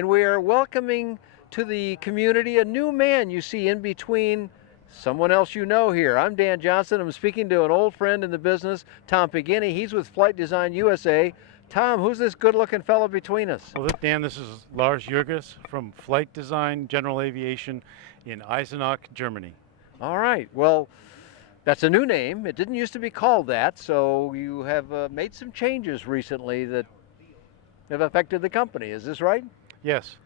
and we are welcoming to the community a new man you see in between someone else you know here. I'm Dan Johnson. I'm speaking to an old friend in the business, Tom Pagini. He's with Flight Design USA. Tom, who's this good-looking fellow between us? Well, Dan, this is Lars Joerges from Flight Design General Aviation in Eisenach, Germany. All right. Well, that's a new name. It didn't used to be called that, so you have made some changes recently that have affected the company. Is this right? Yes.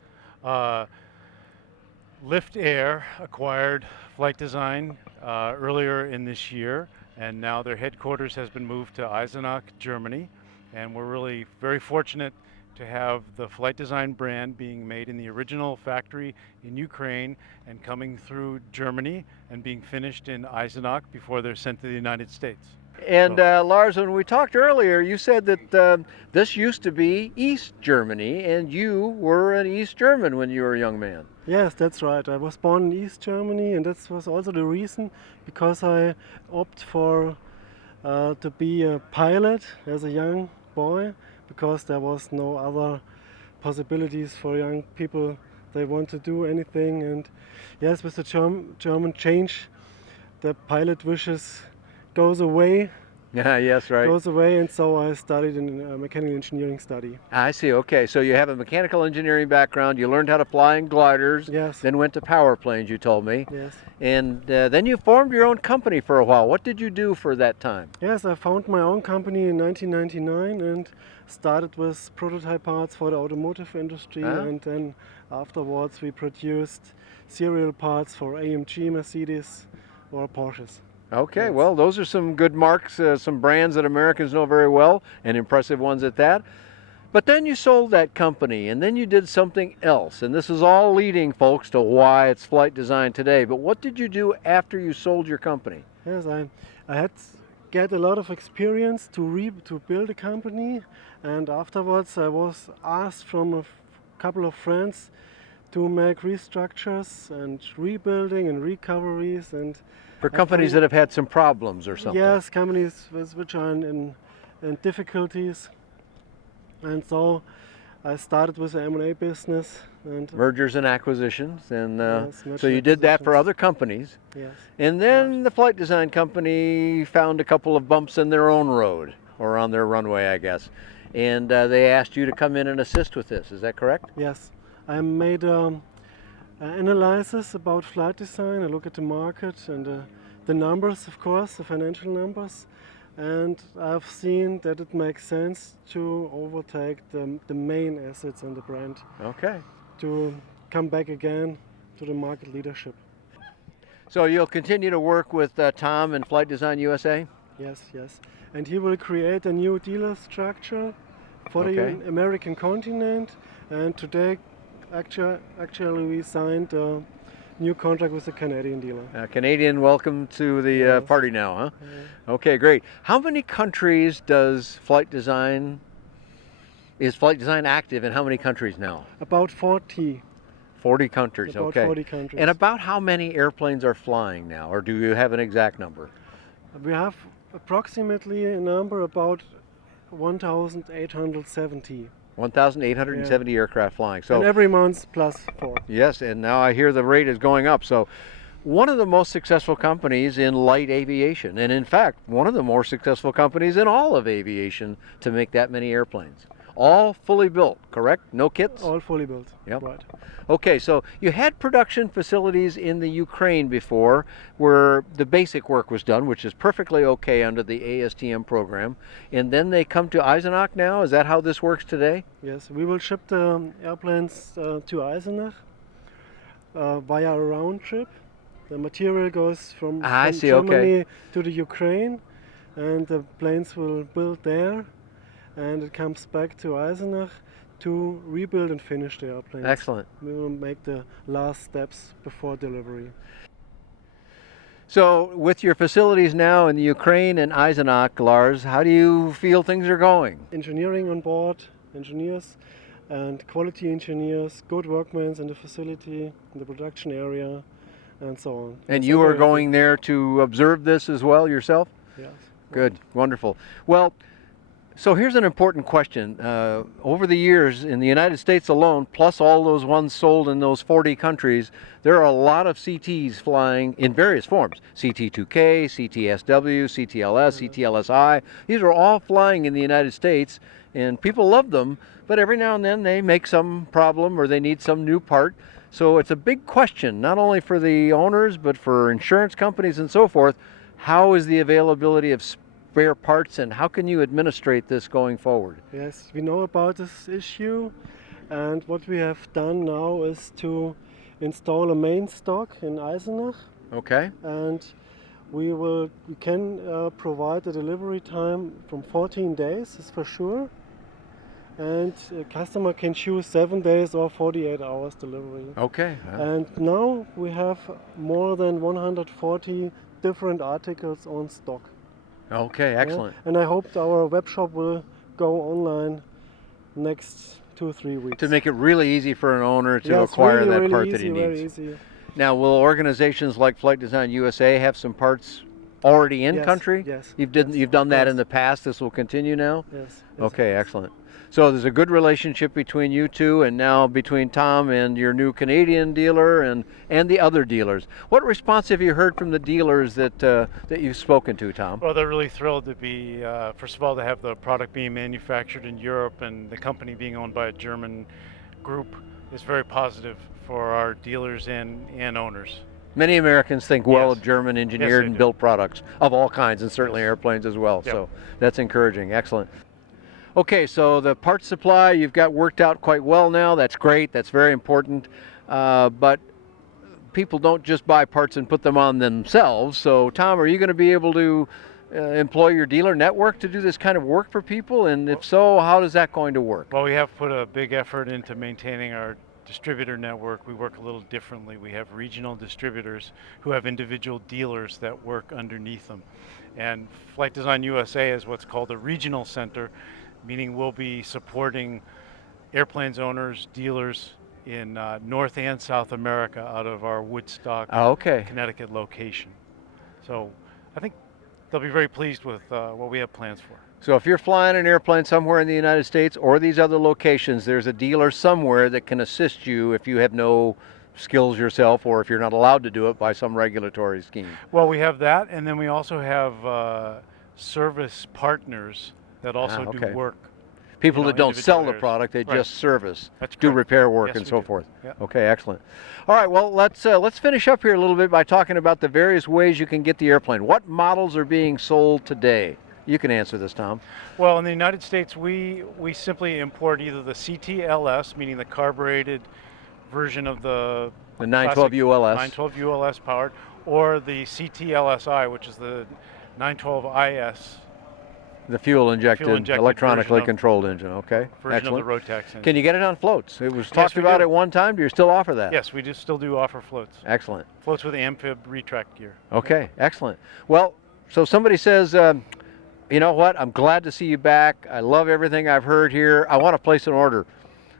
Lift Air acquired Flight Design earlier in this year, and now their headquarters has been moved to Eisenach, Germany, and we're really very fortunate to have the Flight Design brand being made in the original factory in Ukraine and coming through Germany and being finished in Eisenach before they're sent to the United States. And Lars, when we talked earlier, you said that this used to be East Germany, and you were an East German when you were a young man. Yes, that's right. I was born in East Germany, and that was also the reason because I opted for to be a pilot as a young boy, because there was no other possibilities for young people. They want to do anything, and yes, with the German change, the pilot wishes goes away. Yeah, yes, right. Goes away, and so I studied in mechanical engineering study. I see. Okay, so you have a mechanical engineering background. You learned how to fly in gliders. Yes. Then went to power planes, you told me. Yes. And then you formed your own company for a while. What did you do for that time? Yes, I found my own company in 1999 and started with prototype parts for the automotive industry, and then afterwards we produced serial parts for AMG, Mercedes, or Porsches. Okay, well, those are some good marks, some brands that Americans know very well, and impressive ones at that. But then you sold that company, and then you did something else, and this is all leading folks to why it's Flight Design today. But what did you do after you sold your company? Yes, I had get a lot of experience to build a company, and afterwards I was asked from a couple of friends to make restructures and rebuilding and recoveries, and for companies that have had some problems or something. Yes, companies which are in difficulties, and so I started with the M&A business and mergers and acquisitions, and yes, so you did that for other companies. Yes. And then the Flight Design company found a couple of bumps in their own road, or on their runway, I guess, and they asked you to come in and assist with this. Is that correct? Yes, I made analysis about flight design. I look at the market and the numbers, of course, the financial numbers, and I've seen that it makes sense to overtake the main assets in the brand. Okay. To come back again to the market leadership. So you'll continue to work with Tom and Flight Design USA? Yes, yes. And he will create a new dealer structure for the American continent, and today actually we signed a new contract with a Canadian dealer. Canadian, welcome to the party now, huh? Okay, great. How many countries is Flight Design active in how many countries now? About 40. 40 countries, about okay. 40 countries. And about how many airplanes are flying now, or do you have an exact number? We have approximately a number about 1,870. 1,870 aircraft flying. So and every month +4. Yes, and now I hear the rate is going up. So one of the most successful companies in light aviation, and in fact, one of the more successful companies in all of aviation to make that many airplanes. All fully built, correct? No kits? All fully built, yep. Right. Okay, so you had production facilities in the Ukraine before where the basic work was done, which is perfectly okay under the ASTM program, and then they come to Eisenach now? Is that how this works today? Yes, we will ship the airplanes to Eisenach via a round trip. The material goes from Germany to the Ukraine, and the planes will build there, and it comes back to Eisenach to rebuild and finish the airplanes. Excellent. We will make the last steps before delivery. So with your facilities now in the Ukraine and Eisenach, Lars, how do you feel things are going? Engineering on board, engineers and quality engineers, good workmen in the facility, in the production area, and so on. And you are going there to observe this as well yourself? Yes. Good, wonderful. Well, So here's an important question. Over the years, in the United States alone, plus all those ones sold in those 40 countries, there are a lot of CTs flying in various forms. CT2K, CTSW, CTLS, CTLSi. These are all flying in the United States, and people love them, but every now and then they make some problem or they need some new part. So it's a big question, not only for the owners, but for insurance companies and so forth. How is the availability of spare parts, and how can you administrate this going forward? Yes, we know about this issue, and what we have done now is to install a main stock in Eisenach, Okay. and we can provide a delivery time from 14 days, is for sure, and a customer can choose 7 days or 48 hours delivery. Okay. And now we have more than 140 different articles on stock. Okay, excellent. And I hope our web shop will go online next 2-3 weeks. To make it really easy for an owner to Yeah, it's acquire really, that really part easy, that he very needs. easy. Now, will organizations like Flight Design USA have some parts already in Yes, country? yes, You've yes, done of that course. in the past. This will continue now? Yes. Okay, yes. excellent. So there's a good relationship between you two, and now between Tom and your new Canadian dealer and the other dealers. What response have you heard from the dealers that you've spoken to, Tom? Well, they're really thrilled to be, first of all, to have the product being manufactured in Europe, and the company being owned by a German group is very positive for our dealers and owners. Many Americans think well Yes. of German Yes, engineered they and do. built products of all kinds, and certainly Yes. airplanes as well. Yep. So that's encouraging. Excellent. Okay, so the parts supply you've got worked out quite well now. That's great. That's very important. But people don't just buy parts and put them on themselves. So, Tom, are you going to be able to employ your dealer network to do this kind of work for people? And if so, how is that going to work? Well, we have put a big effort into maintaining our distributor network. We work a little differently. We have regional distributors who have individual dealers that work underneath them. And Flight Design USA is what's called a regional center, meaning we'll be supporting airplanes owners, dealers in North and South America out of our Woodstock, Okay. Connecticut location. So I think they'll be very pleased with what we have plans for. So if you're flying an airplane somewhere in the United States or these other locations, there's a dealer somewhere that can assist you if you have no skills yourself, or if you're not allowed to do it by some regulatory scheme. Well, we have that, and then we also have service partners that also okay. do work. People You know, that don't individual sell the areas. product, they Right. just service, That's do correct. repair work Yes, and we so do. forth. Yeah. Okay, excellent. All right, well, let's finish up here a little bit by talking about the various ways you can get the airplane. What models are being sold today? You can answer this, Tom. Well, in the United States, we simply import either the CTLS, meaning the carbureted version of the 912 ULS. 912 ULS powered, or the CTLSi, which is the 912 IS The fuel-injected, Fuel-injected electronically version of- controlled engine. Okay, version excellent. of the Rotax engine. Can you get it on floats? It was talked we about do. at one time. Do you still offer that? Yes, we still do offer floats. Excellent. Floats with amphib retract gear. Okay, excellent. Well, so somebody says, you know what, I'm glad to see you back. I love everything I've heard here. I want to place an order.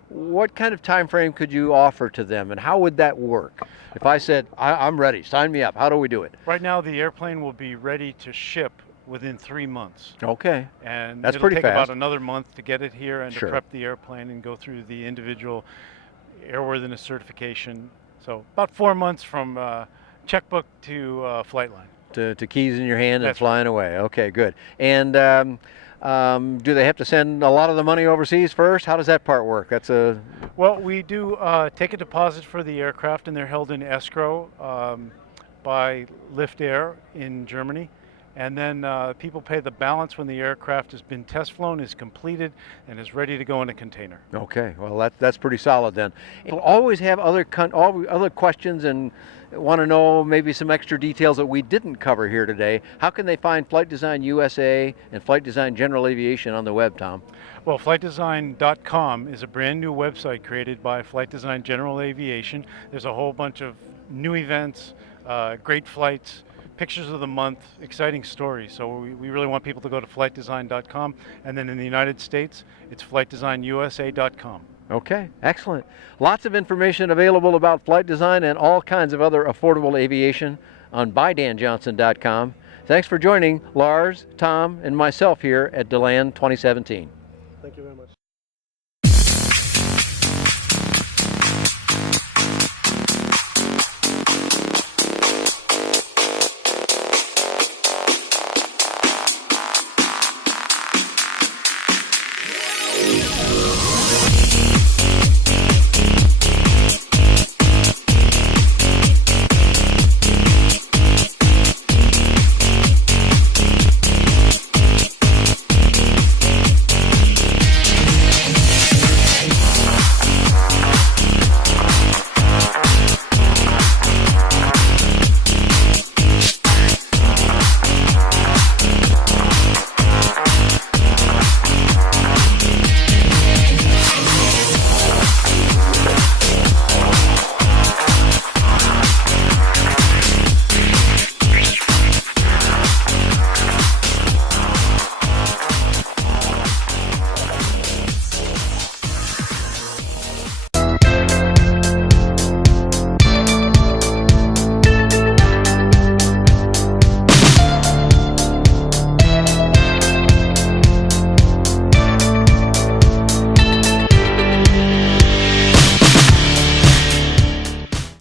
What kind of time frame could you offer to them, and how would that work? If I said, I'm ready, sign me up, how do we do it? Right now, the airplane will be ready to ship within 3 months. Okay, And That's it'll pretty take fast. about another month to get it here and Sure. to prep the airplane and go through the individual airworthiness certification. So about 4 months from checkbook to flight line. to keys in your hand and That's flying away. Okay, good. And do they have to send a lot of the money overseas first? How does that part work? That's a Well, we do take a deposit for the aircraft, and they're held in escrow by Lift Air in Germany. And then people pay the balance when the aircraft has been test flown, is completed, and is ready to go in a container. okay. Well, that's pretty solid then. We'll always have other questions and want to know maybe some extra details that we didn't cover here today. How can they find Flight Design USA and Flight Design General Aviation on the web, Tom? Well, flightdesign.com is a brand new website created by Flight Design General Aviation. There's a whole bunch of new events, great flights, pictures of the month, exciting stories. So we really want people to go to flightdesign.com. And then in the United States, it's flightdesignusa.com. Okay, excellent. Lots of information available about flight design and all kinds of other affordable aviation on buydanjohnson.com. Thanks for joining Lars, Tom, and myself here at DeLand 2017. Thank you very much.